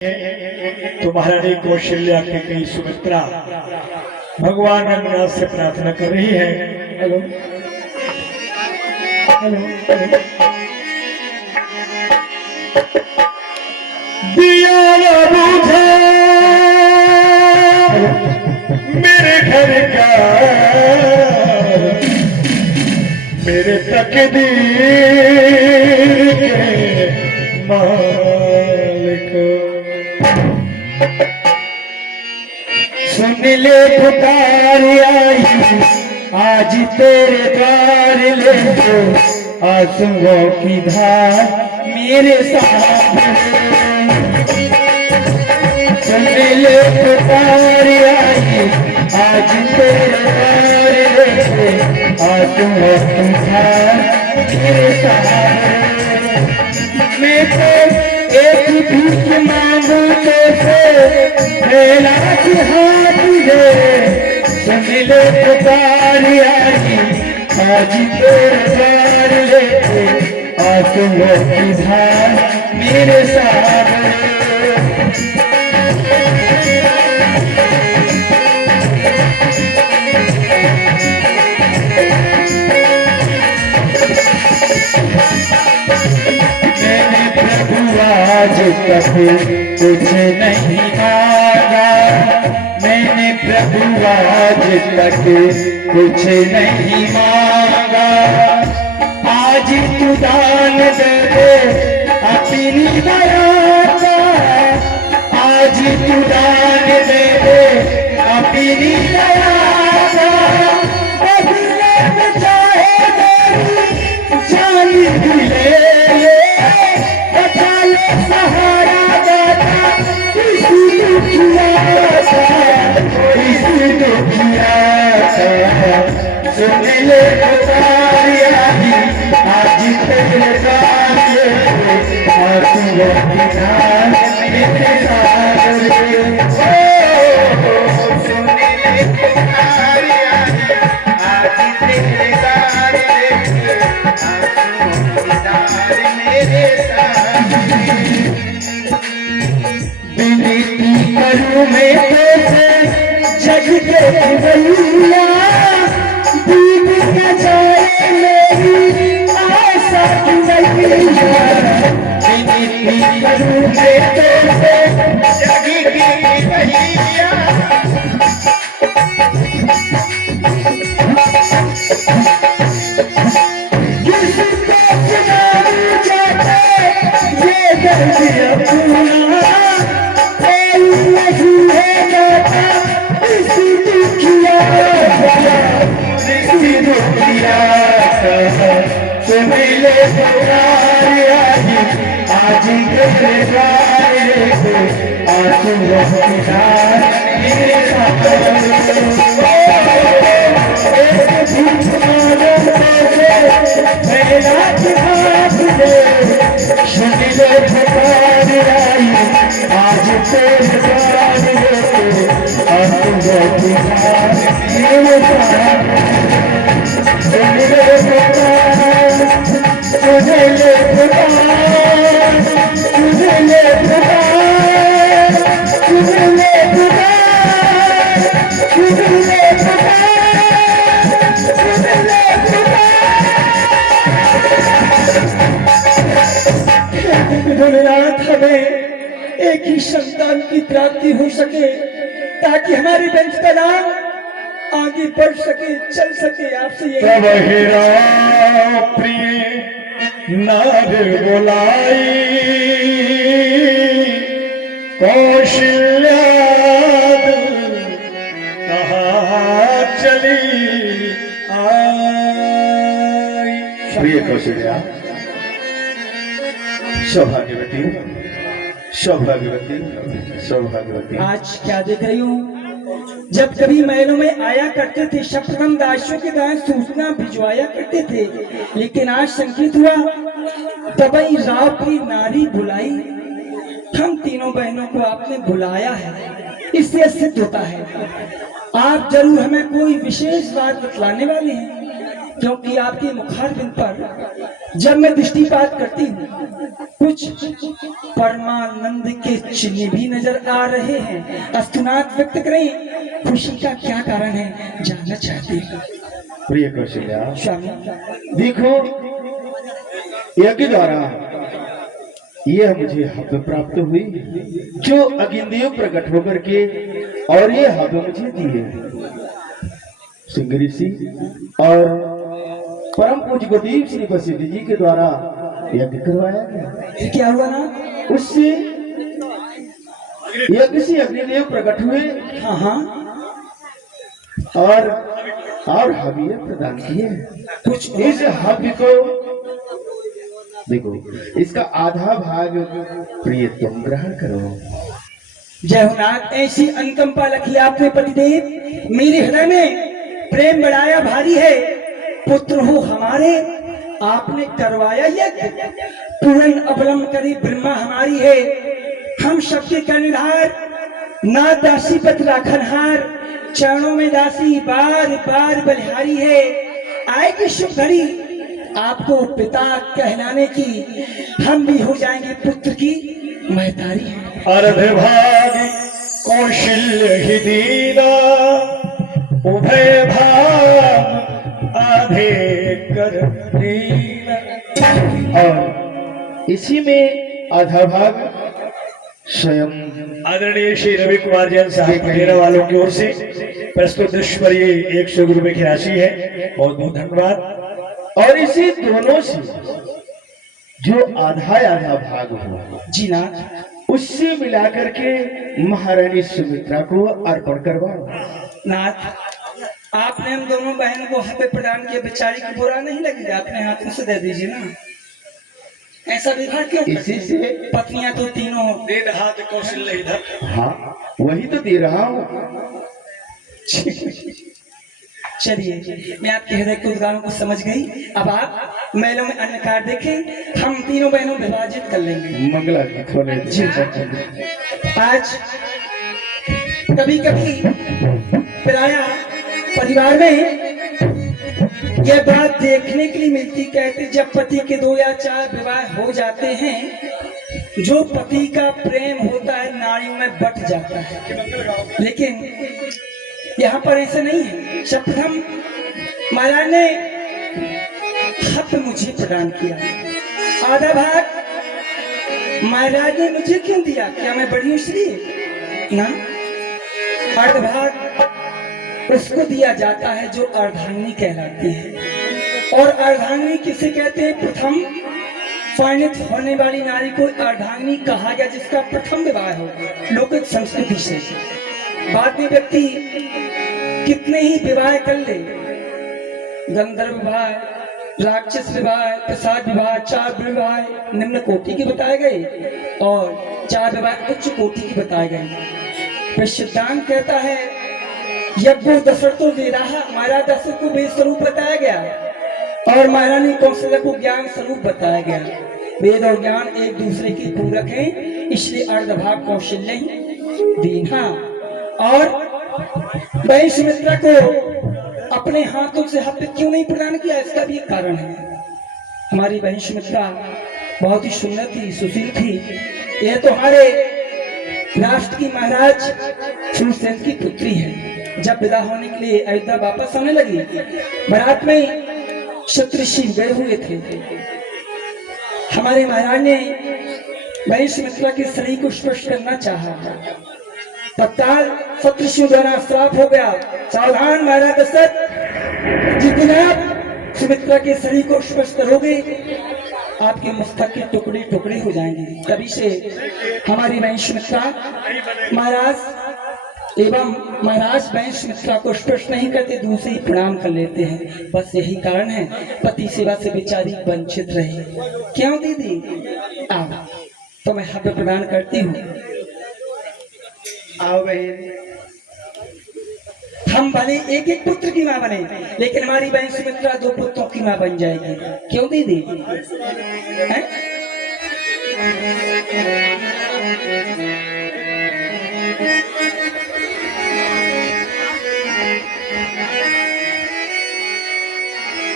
तो महारानी कौशल्या की कई सुमित्रा भगवान रंगनाथ से प्रार्थना कर रही है। हेलो हेलो दिया ना बुझे मेरे घर का मेरे तकदीर के मालिक सुन ले पुकार आई आज तेरे द्वार ले तो आंसुओं की धार मेरे सामने सुन ले पुकार आई आज तेरे द्वार ले तो आंसुओं की धार मेरे सामने मैं तो एक भीख मांगू तो से मेरा हाथ दे सुन ले पुकार आई आज तेरे द्वार ले आंसुओं की धार मेरे सामने आज तक कुछ नहीं मांगा मैंने प्रभु आज तक कुछ नहीं मांगा आज तू दान दे दे अपनी दया का आज तू दान दे दे अपनी दया का बदले में चाहे मेरी जान भी ले सहारा दाता किसी दुखिया सुन ले पुकार आई आज तेरे द्वार आंसुओं की धार मेरे सामने सुन ले पुकार आई आज तेरे द्वार आंसुओं की धार मेरे सामने विनती करूं मैं तुझसे जग के भैया दीप न जाए मेरी आशा की नैया विनती करूं मैं तुझसे जग के भैया किसको सुनाऊं जाके ये दर्द अपना सुन ले पुकार आई आज तेरे द्वार आंसुओं की धार मेरे सामने मेरा हाथ दे सुन ले पुकार आई आज तेरे द्वार आंसुओं की धार मेरे सामने सुन ले पुकार सुन ले पुकार सुन ले पुकार सुन ले पुकार सुन ले पुकार सुन ले पुकार हमें एक ही संतान की प्राप्ति हो सके ताकि हमारे वंश का नाम आगे बढ़ सके चल सके आपसे प्रिय नार बोलाई कौशल्या कहाँ चली आई प्रिय कौशल्या सौभाग्यवती सौभाग्यवती सौभाग्यवती आज क्या देख रही हूँ जब कभी महलों में आया करते थे शपथम दासियों के द्वारा सूचना भिजवाया करते थे लेकिन आज संकेत हुआ तबई राव की नारी बुलाई हम तीनों बहनों को आपने बुलाया है इससे सिद्ध होता है आप जरूर हमें कोई विशेष बात बतलाने वाले हैं क्योंकि आपके मुखारबिंद पर जब मैं दृष्टिपात करती हूँ कुछ परमानंद के चिन्ह भी नजर आ रहे हैं। अस्तुनाथ व्यक्त करें, खुशी का क्या कारण है, जानना चाहते हैं। प्रिय कौशल्या, स्वामी देखो, यज्ञ द्वारा यह मुझे हव्य प्राप्त हुई जो अगिंदेव प्रकट होकर के और ये हव्य मुझे दिए सिंह ऋषि और परम पूज्य गुरुदेव श्री वशिष्ठ जी के द्वारा यज्ञ करवाया गया। क्या हुआ ना, उससे यज्ञ से अग्निदेव प्रकट हुए। हाँ हाँ, और हव्य प्रदान किए। कुछ इस हव्य को देखो, इसका आधा भाग प्रिय तुम ग्रहण करो। जय हो नाथ, ऐसी अनुकंपा रखी आपने पतिदेव। मेरे हृदय में प्रेम बढ़ाया भारी है। पुत्र हो हमारे, आपने करवाया यज्ञ। पूर्ण अवलंब करी ब्रह्मा हमारी है। हम सबके कर्णधार, ना दासी पत राखनहार। चरणों में दासी बार बार बलिहारी है। आएगी शुभ घड़ी आपको पिता कहलाने की, हम भी हो जाएंगे पुत्र की महतारी है। अर्धभाग कौशल्य ही दीना, उभय भाग आधे कर दीना। और इसी में आधा भाग स्वयं आदरणीय श्री रवि कुमार जैन साहब डेरा वालों की ओर से प्रस्तुत दृश्य पर ये 100 रुपए की राशि है। बहुत बहुत धन्यवाद। और इसी दोनों से जो आधा भाग हुआ जी ना, उससे मिलाकर के महारानी सुमित्रा को अर्पण करवाओ। नाथ, आपने हम दोनों बहन को हव्य प्रदान किया, बेचारी को बुरा नहीं लगेगा, अपने हाथों से दे दीजिए ना। ऐसा विवाह क्यों? इसी से पत्नियां तो तीनों दे हाथ कौशल्य इधर। हाँ, वही तो दे रहा हूँ। चलिए, मैं आपके हृदय के उद्गारों को समझ गई। अब आप महलों में अन्य कार्य देखें, हम तीनों बहनों विभाजित कर लेंगे। मंगला होने जी। आज कभी कभी प्रायः परिवार में यह बात देखने के लिए मिलती, कहते जब पति के 2 या 4 विवाह हो जाते हैं, जो पति का प्रेम होता है नारियों में बट जाता है। लेकिन यहाँ पर ऐसा नहीं है। सर्वप्रथम महाराज ने हव्य मुझे प्रदान किया, आधा भाग महाराज ने मुझे क्यों दिया? क्या मैं बड़ी हूं इसलिए? ना, अर्ध भाग उसको दिया जाता है जो अर्धांगिनी कहलाती है। और अर्धांगिनी किसे कहते हैं? प्रथम परिणित होने वाली नारी को अर्धांगिनी कहा गया, जिसका प्रथम विवाह हो लौकिक संस्कृति से। बाद में व्यक्ति कितने ही विवाह कर ले, गंधर्व विवाह, राक्षस विवाह, प्रसाद विवाह, 4 विवाह निम्न कोटि के बताए गए और 4 विवाह उच्च कोटि के बताए गए। सिद्धांत कहता है यज्ञो दशरथो दे रहा, महाराज दशरथ को वेद स्वरूप बताया गया और महारानी कौशल्या को ज्ञान स्वरूप बताया गया। वेद और ज्ञान एक दूसरे के पूरक हैं, इसलिए अर्धभाग कौशल्य ही दीना। और बहन सुमित्रा को अपने हाथों से हव्य क्यों नहीं प्रदान किया? इसका भी एक कारण है। हमारी बहन सुमित्रा बहुत ही सुंदर थी, सुशील थी। यह तो हमारे राष्ट्र की महाराज सूरसेन की पुत्री है। जब विदा होने के लिए अयोध्या वापस आने लगी, बारात में सप्तऋषि गए हुए थे। हमारे महाराज ने बहन सुमित्रा के शरीर को स्पर्श करना चाहा, तत्काल सप्तऋषियों द्वारा श्राप हो गया, सावधान महाराज दशरथ, जिस दिन आप सुमित्रा के शरीर को स्पर्श करोगे आपके मस्तक के टुकड़े टुकड़े हो जाएंगे। तभी से हमारी बहन सुमित्रा महाराज एवं महाराज बहन सुमित्रा को स्पर्श नहीं करते, दूसरे ही प्रणाम कर लेते हैं। बस यही कारण है पति सेवा से बेचारी वंचित रही। क्यों दीदी? आओ तो मैं हव्य प्रदान करती हूँ। आओ बहन, हम भले एक एक पुत्र की मां बने, लेकिन हमारी बहन सुमित्रा 2 पुत्रों की मां बन जाएगी। क्यों दीदी?